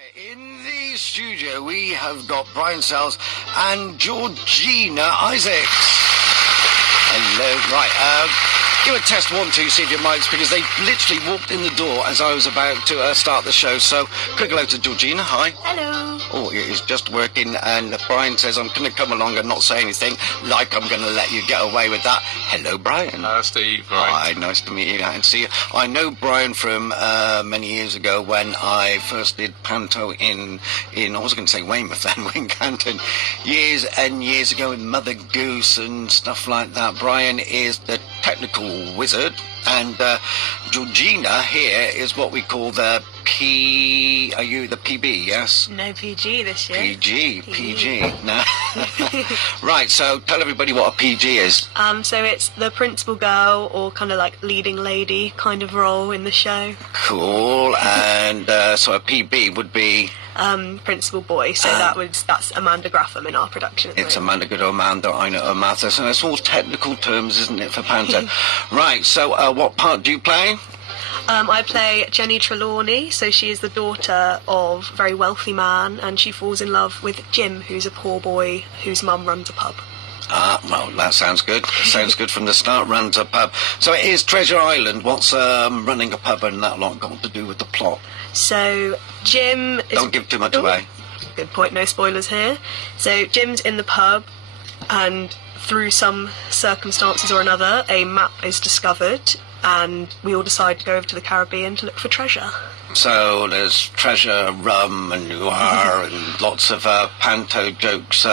In the studio, we have got Brian Sells and Georgina Isaacs. Hello. Right, give a test 1, 2, see if your mics, because they literally walked in the door as I was about to start the show. So, quick hello to Georgina. Hi. Hello. Oh, it is just working, and Brian says I'm going to come along and not say anything, like I'm going to let you get away with that. Hello, Brian. Hello, Steve. Hi, nice to meet you and see you. I know Brian from many years ago when I first did panto in I was going to say Weymouth then, Wincanton, years and years ago in Mother Goose and stuff like that. Brian is the technical wizard, and Georgina here is what we call the P... Are you the PB, yes? No, PG this year. PG. No. Right, so tell everybody what a PG is. So it's the principal girl, or kind of like leading lady kind of role in the show. Cool. And so a PB would be... Principal boy, so that's Amanda Graffam in our production. It's Amanda Good, Amanda, I know Amanda, so it's all technical terms, isn't it, for panto? Right, so what part do you play? I play Jenny Trelawney, so she is the daughter of a very wealthy man, and she falls in love with Jim, who's a poor boy whose mum runs a pub. Ah, well, that sounds good. Sounds good from the start. Runs a pub. So it is Treasure Island. What's running a pub and that lot got to do with the plot? So Jim is... Don't give too much away. Good point, no spoilers here. So Jim's in the pub, and through some circumstances or another, a map is discovered, and we all decide to go over to the Caribbean to look for treasure. So there's treasure, rum and noir and lots of panto jokes.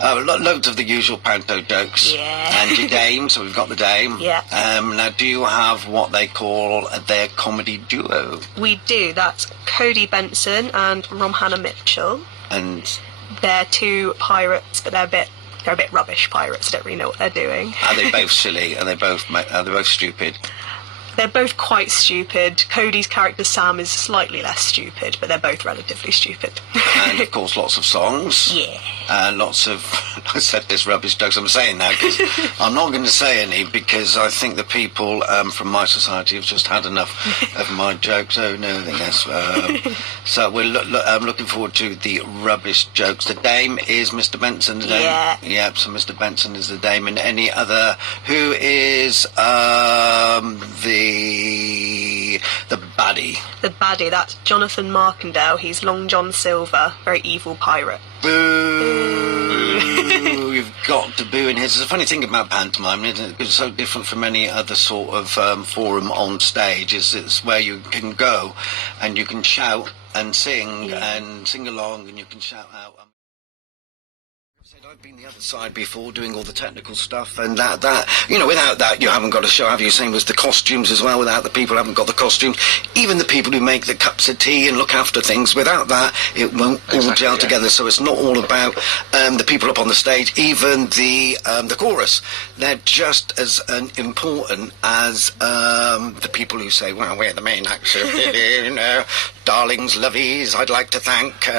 Loads of the usual panto jokes. Yeah. And your dame, so we've got the dame. Yeah. Now, do you have what they call their comedy duo? We do. That's Cody Benson and Romhana Mitchell. And they're two pirates, but they're a bit rubbish pirates. Don't really know what they're doing. Are they both silly? Are they both stupid? They're both quite stupid. Cody's character Sam is slightly less stupid, but they're both relatively stupid. And of course, lots of songs. Yeah. Lots of, I said this rubbish jokes, I'm saying now because I'm not going to say any, because I think the people from my society have just had enough of my jokes. Oh no, yes. So I'm looking forward to the rubbish jokes. The dame is Mr. Benson. The dame. Yeah. Yeah, so Mr. Benson is the dame. And any other, who is the baddie? The baddie, that's Jonathan Markendale. He's Long John Silver, very evil pirate. Boo! You've got to boo in here. There's a funny thing about pantomime, isn't it? It's so different from any other sort of forum on stage. It's where you can go and you can shout and sing and sing along, and you can shout out. I've been the other side before, doing all the technical stuff, and that without that you haven't got a show, have you? Same as the costumes as well. Without the people who haven't got the costumes, even the people who make the cups of tea and look after things, without that it won't all gel together. So it's not all about the people up on the stage. Even the chorus, they're just as important as the people who say, well, we're the main actor, you know, darlings, lovies, I'd like to thank.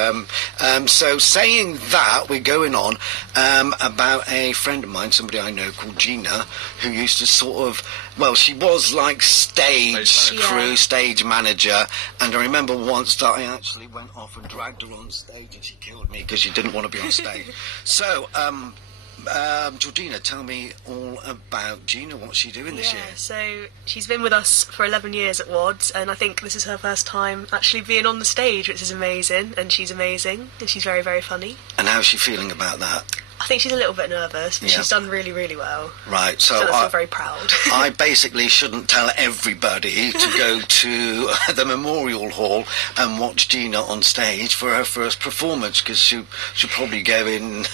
So saying that, we're going on about a friend of mine, somebody I know called Gina, who used to sort of, well, she was like stage crew, stage manager, and I remember once that I actually went off and dragged her on stage and she killed me because she didn't want to be on stage. So, Georgina, tell me all about Gina. What's she doing this year? So she's been with us for 11 years at WADS, and I think this is her first time actually being on the stage, which is amazing, and she's amazing, and she's very, very funny. And how's she feeling about that? I think she's a little bit nervous, but she's done really, really well. Right, so I'm very proud. I basically shouldn't tell everybody to go to the Memorial Hall and watch Gina on stage for her first performance, because she'll probably go in.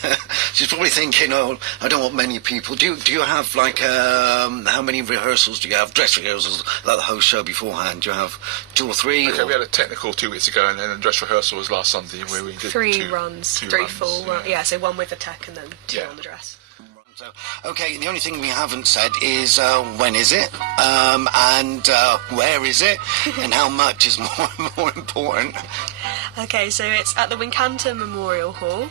She's probably thinking, oh, I don't want many people. Do you have like how many rehearsals do you have? Dress rehearsals, like the whole show beforehand. Do you have 2 or 3? Okay, we had a technical 2 weeks ago, and then the dress rehearsal was last Sunday, where we did 3 runs, 3 full. So 1 with the tech and then 2 on the dress. So, okay, the only thing we haven't said is when is it, and where is it, and how much is more important. Okay, so it's at the Wincanton Memorial Hall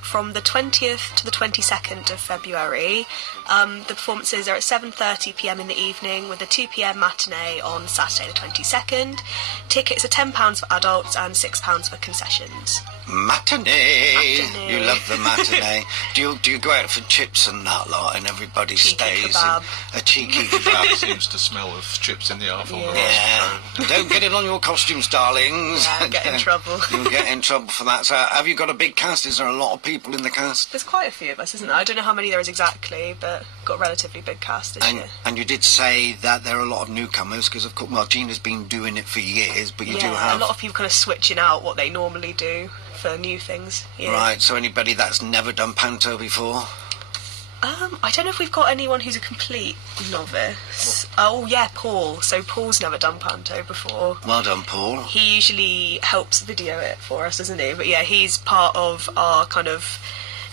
from the 20th to the 22nd of February, The performances are at 7:30pm in the evening with a 2pm matinee on Saturday the 22nd. Tickets are £10 for adults and £6 for concessions. Matinee. Matinee. You love the matinee. do you go out for chips and that lot, and everybody Cheeky stays kebab. in a cheeky kebab? Seems to smell of chips in the air for the Yeah. Don't get it on your costumes, darlings. Yeah, get in trouble. You'll get in trouble for that. So, have you got a big cast? Is there a lot of people in the cast? There's quite a few of us, isn't there? I don't know how many there is exactly, but got a relatively big cast this year. And you did say that there are a lot of newcomers because, of course, well, Gina's been doing it for years, but you do have a lot of people kind of switching out what they normally do for new things. Yeah. right. So anybody that's never done panto before. I don't know if we've got anyone who's a complete novice. Oh yeah, Paul. So Paul's never done panto before. Well done, Paul. He usually helps video it for us, doesn't he? But yeah, he's part of our kind of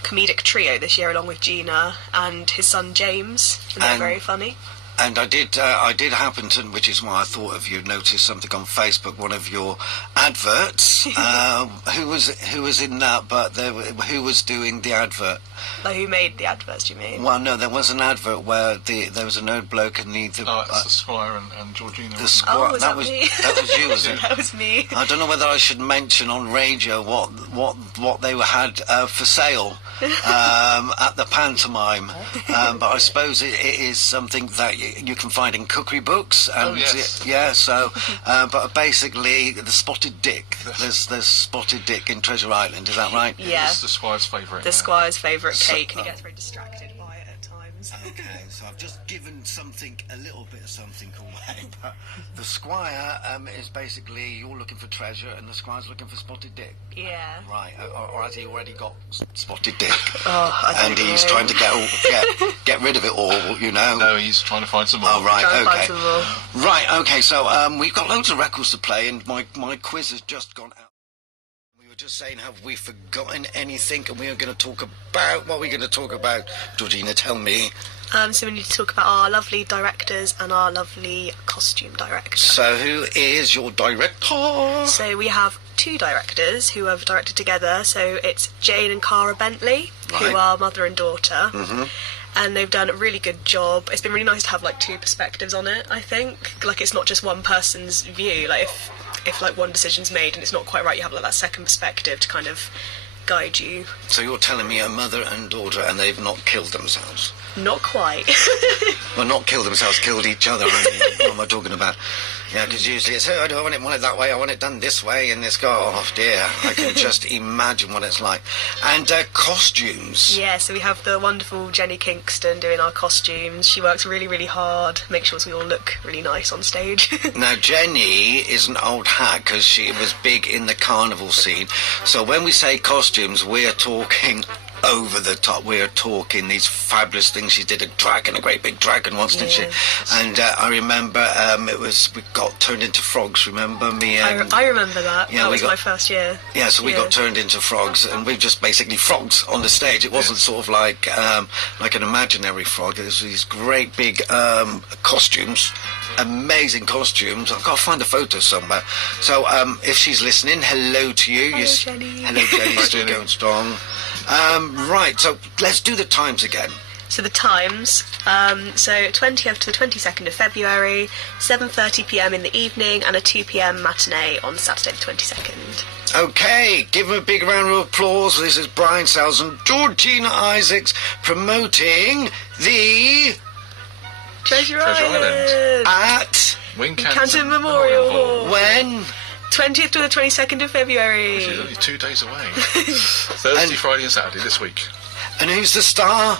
comedic trio this year, along with Gina and his son James, and they're And- very funny. And I did happen to, which is why I thought of you, notice something on Facebook, one of your adverts. Who was in that? But who was doing the advert? Like, who made the adverts, do you mean? Well, no, there was an advert where there was an old bloke and it's the Squire and Georgina. the wasn't squad. Oh, was that me? That was you, was it? That was me. I don't know whether I should mention on radio what they had for sale at the pantomime, but I suppose it is something that you can find in cookery books. And Oh, yes. yeah. So, but basically, the Spotted Dick. There's Spotted Dick in Treasure Island. Is that right? it? Yeah. It's the Squire's favourite. The Squire's favourite So- cake, and he gets very distracted by it at times. Okay, so I've just given a little bit of something away, but the Squire is basically you're looking for treasure and the Squire's looking for Spotted Dick. Yeah. Right, or has he already got Spotted Dick? Oh, I don't And he's know. trying to get rid of it all, you know? No, he's trying to find some more. Oh, right, Trying to find okay. some more. Right, okay, so we've got loads of records to play, and my quiz has just gone out. We were just saying, have we forgotten anything? And we are going to talk about, what are we going to talk about? Georgina, tell me. So we need to talk about our lovely directors and our lovely costume director. So who is your director? So we have two directors who have directed together. So it's Jane and Cara Bentley, Right. who are mother and daughter. Mm-hmm. And they've done a really good job. It's been really nice to have like two perspectives on it, I think. Like, it's not just one person's view. Like, if like one decision's made and it's not quite right, you have like that second perspective to kind of guide you. So you're telling me a mother and daughter and they've not killed themselves? Not quite. Well, not killed themselves, killed each other. I mean, what am I talking about? Yeah, because usually it's, oh, I don't want it that way, I want it done this way, and this go, oh dear, I can just imagine what it's like. And costumes. Yeah, so we have the wonderful Jenny Kingston doing our costumes. She works really, really hard, make sure we all look really nice on stage. Now, Jenny is an old hat because she was big in the carnival scene. So when we say costumes, we're talking over the top. We're talking these fabulous things. She did a dragon, a great big dragon once, didn't she? Yes. And I remember we got turned into frogs, remember me? And, I remember that. Yeah, that we was got- my first year. yeah, so we Yeah. got turned into frogs, and we were just basically frogs on the stage. It wasn't sort of like an imaginary frog. It was these great big costumes, amazing costumes. I've got to find a photo somewhere. So if she's listening, hello to you. Hello, Jenny. Hello, Jenny. Hi, Still Jenny. going strong. Right, so let's do the times again. So the times, so 20th to the 22nd of February, 7:30pm in the evening, and a 2pm matinee on Saturday the 22nd. Okay, give them a big round of applause. This is Brian Sells and Georgina Isaacs promoting the Treasure Treasure Island! at Wincanton Memorial Hall. when 20th to the 22nd of February. Which is only 2 days away. Thursday, And- Friday and Saturday this week. and who's the star?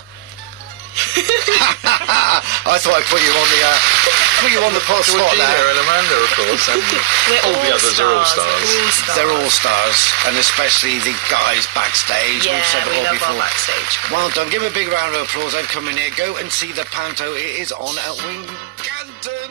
I thought I'd put you on the pot spot Georgina there. and Amanda, of course, and We're all the others are all stars. They're all stars, and especially the guys backstage. Yeah, We've said it we all love before. our backstage. Well done. Give a big round of applause. They've come in here. Go and see the panto. It is on at Wincanton.